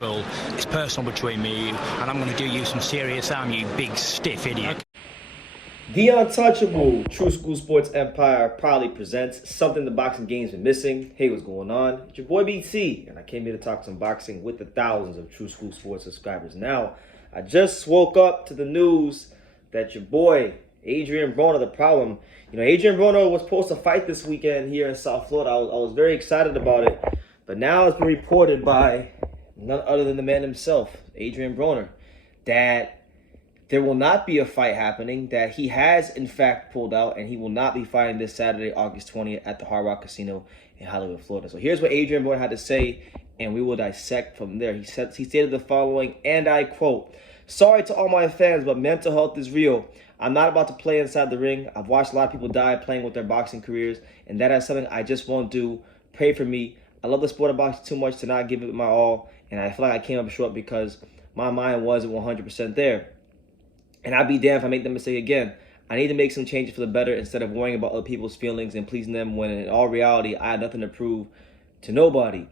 Well, it's personal between me and you, and I'm going to do you some serious harm, you big stiff idiot. The Untouchable True School Sports Empire proudly presents something the boxing game's been missing. Hey, what's going on? It's your boy BT, and I came here to talk some boxing with the thousands of True School Sports subscribers. Now, I just woke up to the news that your boy, Adrien Broner, the problem. Adrien Broner was supposed to fight this weekend here in South Florida. I was very excited about it, but now it's been reported by none other than the man himself, Adrien Broner, that there will not be a fight happening, that he has in fact pulled out, and he will not be fighting this Saturday, August 20th at the Hard Rock Casino in Hollywood, Florida. So here's what Adrien Broner had to say, and we will dissect from there. He stated the following, and I quote, "Sorry to all my fans, but mental health is real. I'm not about to play inside the ring. I've watched a lot of people die playing with their boxing careers, and that is something I just won't do. Pray for me. I love the sport of boxing too much to not give it my all, and I feel like I came up short because my mind wasn't 100% there. And I'd be damned if I make the mistake again. I need to make some changes for the better instead of worrying about other people's feelings and pleasing them when in all reality, I have nothing to prove to nobody.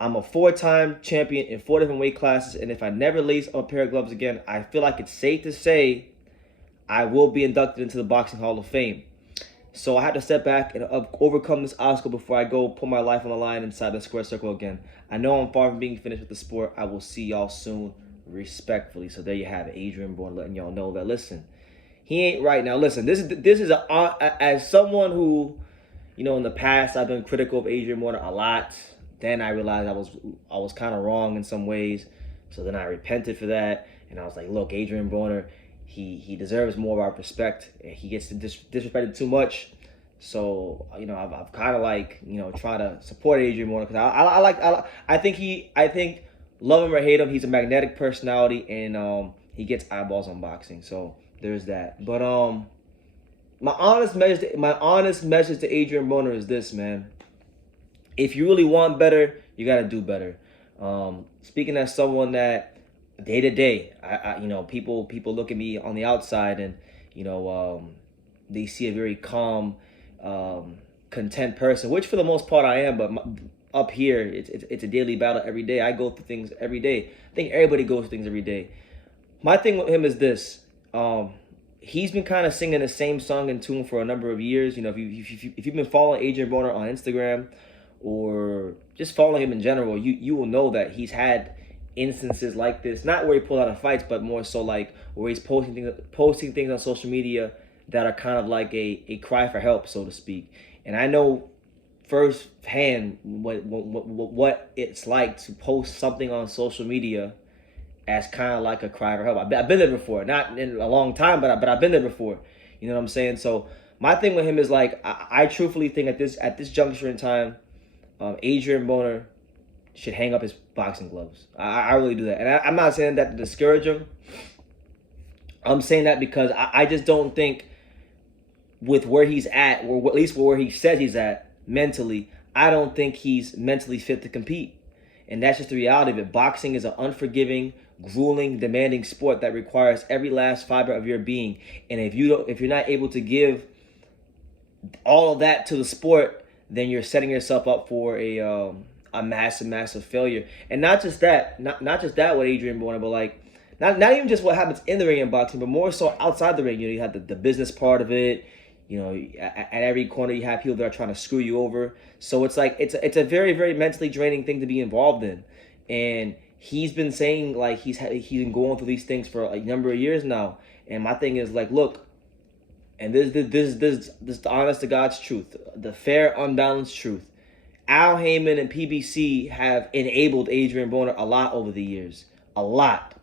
I'm a 4-time champion in 4 different weight classes, and if I never lace up a pair of gloves again, I feel like it's safe to say I will be inducted into the Boxing Hall of Fame. So I had to step back and overcome this obstacle before I go put my life on the line inside the square circle again. I know I'm far from being finished with the sport. I will see y'all soon. Respectfully." So there you have it, Adrien Broner letting y'all know that, listen, he ain't right. Now listen, this is as someone who, in the past I've been critical of Adrien Broner a lot. Then I realized I was kind of wrong in some ways. So then I repented for that, and I was like, look, Adrien Broner, he deserves more of our respect. He gets disrespected too much. So I've kind of try to support Adrien Broner because I think love him or hate him, he's a magnetic personality, and he gets eyeballs on boxing. So there's that. But my honest message to Adrien Broner is this, man. If you really want better, you gotta do better. Speaking as someone that day to day, people look at me on the outside and they see a very calm, content person, which for the most part I am, but up here, it's a daily battle every day. I go through things every day. I think everybody goes through things every day. My thing with him is this. He's been kind of singing the same song and tune for a number of years. If you've been following Adrien Broner on Instagram or just following him in general, you will know that he's had instances like this. Not where he pulled out of fights, but more so like where he's posting things on social media that are kind of like a cry for help, so to speak. And I know firsthand what it's like to post something on social media as kind of like a cry for help. I've been there before, not in a long time, but I've been there before. You know what I'm saying? So my thing with him is I truthfully think at this juncture in time, Adrien Broner should hang up his boxing gloves. I really do that, and I'm not saying that to discourage him. I'm saying that because I just don't think with where he's at, or at least where he says he's at, mentally, I don't think he's mentally fit to compete. And that's just the reality of it. Boxing is an unforgiving, grueling, demanding sport that requires every last fiber of your being. And if you're not able to give all of that to the sport, then you're setting yourself up for a massive failure. And not just that with Adrien Broner, but not even just what happens in the ring in boxing, but more so outside the ring. You have the business part of it. At every corner you have people that are trying to screw you over. So it's a very, very mentally draining thing to be involved in. And he's been saying he's been going through these things for a number of years now. And my thing is look, and this the honest to God's truth, the fair, unbalanced truth. Al Heyman and PBC have enabled Adrien Broner a lot over the years. A lot.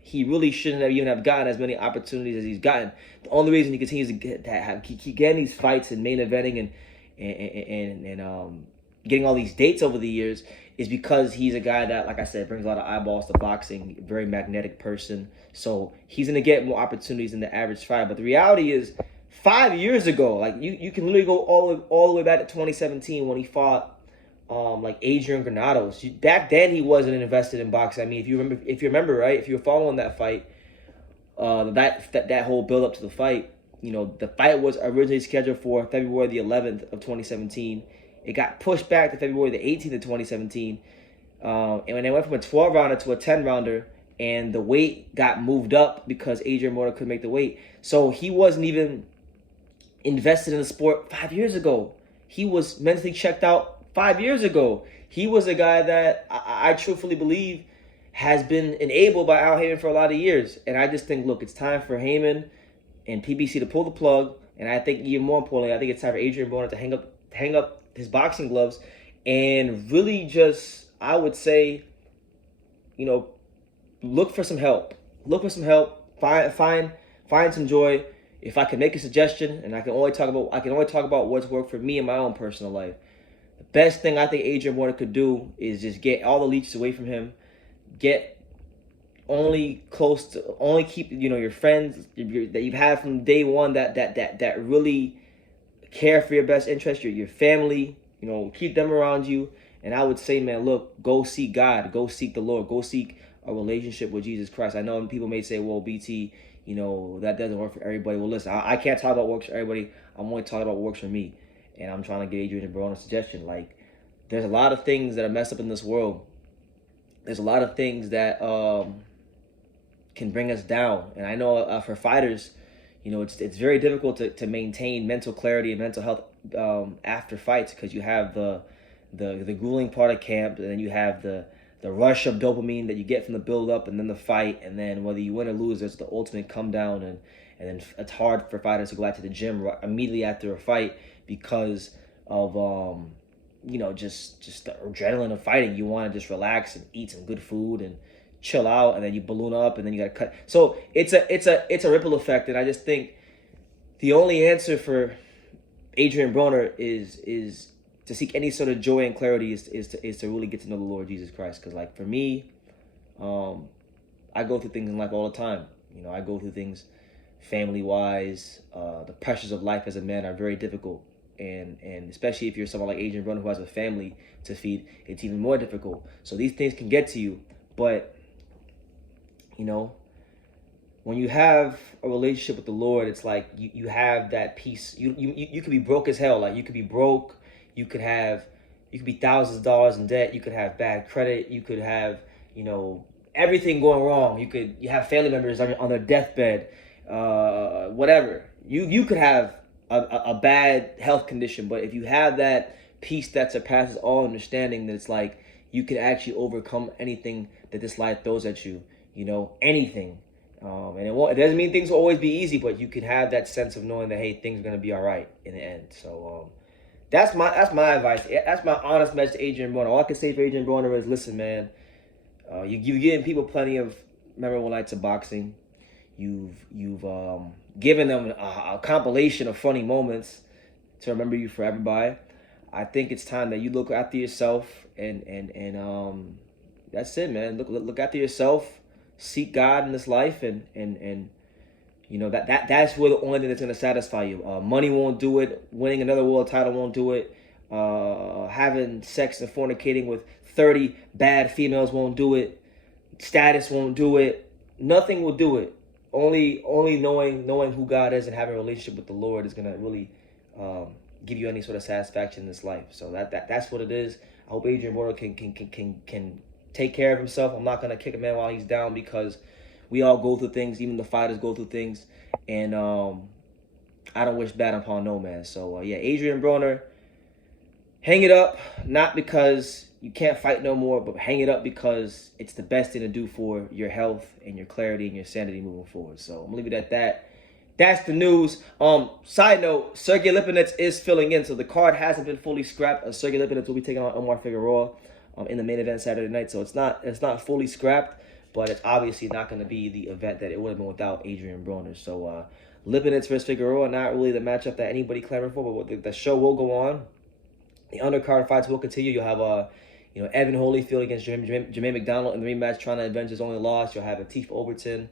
He really shouldn't have even gotten as many opportunities as he's gotten. The only reason he continues to keep getting these fights and main eventing and getting all these dates over the years is because he's a guy that, like I said, brings a lot of eyeballs to boxing, very magnetic person. So he's going to get more opportunities than the average fighter. But the reality is, 5 years ago, you can literally go all the way back to 2017 when he fought Adrian Granados. Back then he wasn't invested in boxing. I mean, if you remember, right? If you were following that fight, that whole build up to the fight, the fight was originally scheduled for February the 11th of 2017. It got pushed back to February the 18th of 2017. And when they went from a 12 rounder to a 10 rounder, and the weight got moved up because Adrien Broner couldn't make the weight. So he wasn't even invested in the sport 5 years ago. He was mentally checked out 5 years ago. He was a guy that I truthfully believe has been enabled by Al Heyman for a lot of years. And I just think, look, it's time for Heyman and PBC to pull the plug. And I think even more importantly, I think it's time for Adrien Broner to hang up his boxing gloves and really just, I would say, look for some help. Look for some help. Find some joy. If I can make a suggestion, and I can only talk about what's worked for me in my own personal life. The best thing I think Adrien Broner could do is just get all the leeches away from him. Only keep your friends that you've had from day one that really care for your best interest. Your family, keep them around you. And I would say, man, look, go seek God, go seek the Lord, go seek a relationship with Jesus Christ. I know people may say, well, BT, that doesn't work for everybody. Well, listen, I can't talk about what works for everybody. I'm only talking about what works for me. And I'm trying to give Adrien Broner a suggestion. Like, there's a lot of things that are messed up in this world. There's a lot of things that can bring us down. And I know for fighters, it's very difficult to maintain mental clarity and mental health after fights, because you have the grueling part of camp, and then you have the rush of dopamine that you get from the build up, and then the fight, and then whether you win or lose, there's the ultimate come down, and then it's hard for fighters to go back to the gym immediately after a fight because of just the adrenaline of fighting. You want to just relax and eat some good food and chill out, and then you balloon up, and then you got to cut. So it's a ripple effect, and I just think the only answer for Adrien Broner is to seek any sort of joy and clarity is to really get to know the Lord Jesus Christ. Because, like, for me, I go through things in life all the time. I go through things family-wise. The pressures of life as a man are very difficult. And especially if you're someone like Adrien Broner who has a family to feed, it's even more difficult. So these things can get to you. But, when you have a relationship with the Lord, it's like you have that peace. You could be broke as hell. Like, you could be broke. You could be thousands of dollars in debt. You could have bad credit. You could have, everything going wrong. You have family members on their deathbed, whatever. You could have a bad health condition, but if you have that peace that surpasses all understanding, that it's like you can actually overcome anything that this life throws at you. Anything. And it doesn't mean things will always be easy, but you can have that sense of knowing that, hey, things are gonna be all right in the end. So that's my advice. That's my honest message to Adrien Broner. All I can say for Adrien Broner is, listen, man, you've given people plenty of memorable nights of boxing. You've given them a compilation of funny moments to remember you forever by. I think it's time that you look after yourself, and that's it, man. Look after yourself. Seek God in this life, and that's where the only thing that's going to satisfy you. Money won't do it. Winning another world title won't do it. Having sex and fornicating with 30 bad females won't do it. Status won't do it. Nothing will do it. Only knowing who God is and having a relationship with the Lord is going to really give you any sort of satisfaction in this life. So that's what it is. I hope Adrien Broner can take care of himself. I'm not going to kick a man while he's down, because we all go through things. Even the fighters go through things. And I don't wish bad upon no man. So, Adrien Broner, hang it up. Not because you can't fight no more, but hang it up because it's the best thing to do for your health and your clarity and your sanity moving forward. So, I'm going to leave it at that. That's the news. Side note, Sergey Lipinets is filling in. So, the card hasn't been fully scrapped. Sergey Lipinets will be taking on Omar Figueroa in the main event Saturday night. So it's not fully scrapped, but it's obviously not going to be the event that it would have been without Adrien Broner. So Lipinets versus Figueroa, not really the matchup that anybody clamored for, but the show will go on. The undercard fights will continue. You'll have Evan Holyfield against Jermaine McDonald in the rematch, trying to avenge his only loss. You'll have Latif Overton.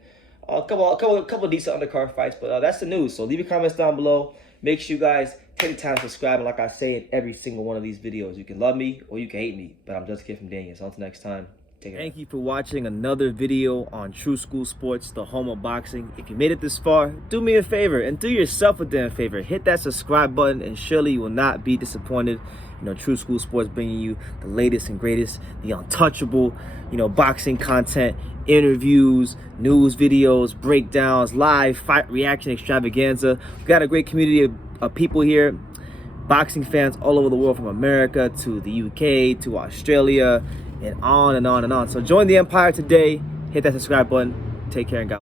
A couple decent undercard fights, but that's the news. So leave your comments down below. Make sure you guys take the time to subscribe, and like I say in every single one of these videos, you can love me or you can hate me, but I'm just a kid from Daniel. So until next time, Thank you for watching another video on True School Sports, the home of boxing. If you made it this far, do me a favor and do yourself a damn favor. Hit that subscribe button and surely you will not be disappointed. You know, True School Sports bringing you the latest and greatest, the untouchable, boxing content, interviews, news videos, breakdowns, live fight reaction extravaganza. We've got a great community of people here, boxing fans all over the world, from America to the UK to Australia, and on and on and on. So join the empire today. Hit that subscribe button. Take care and God.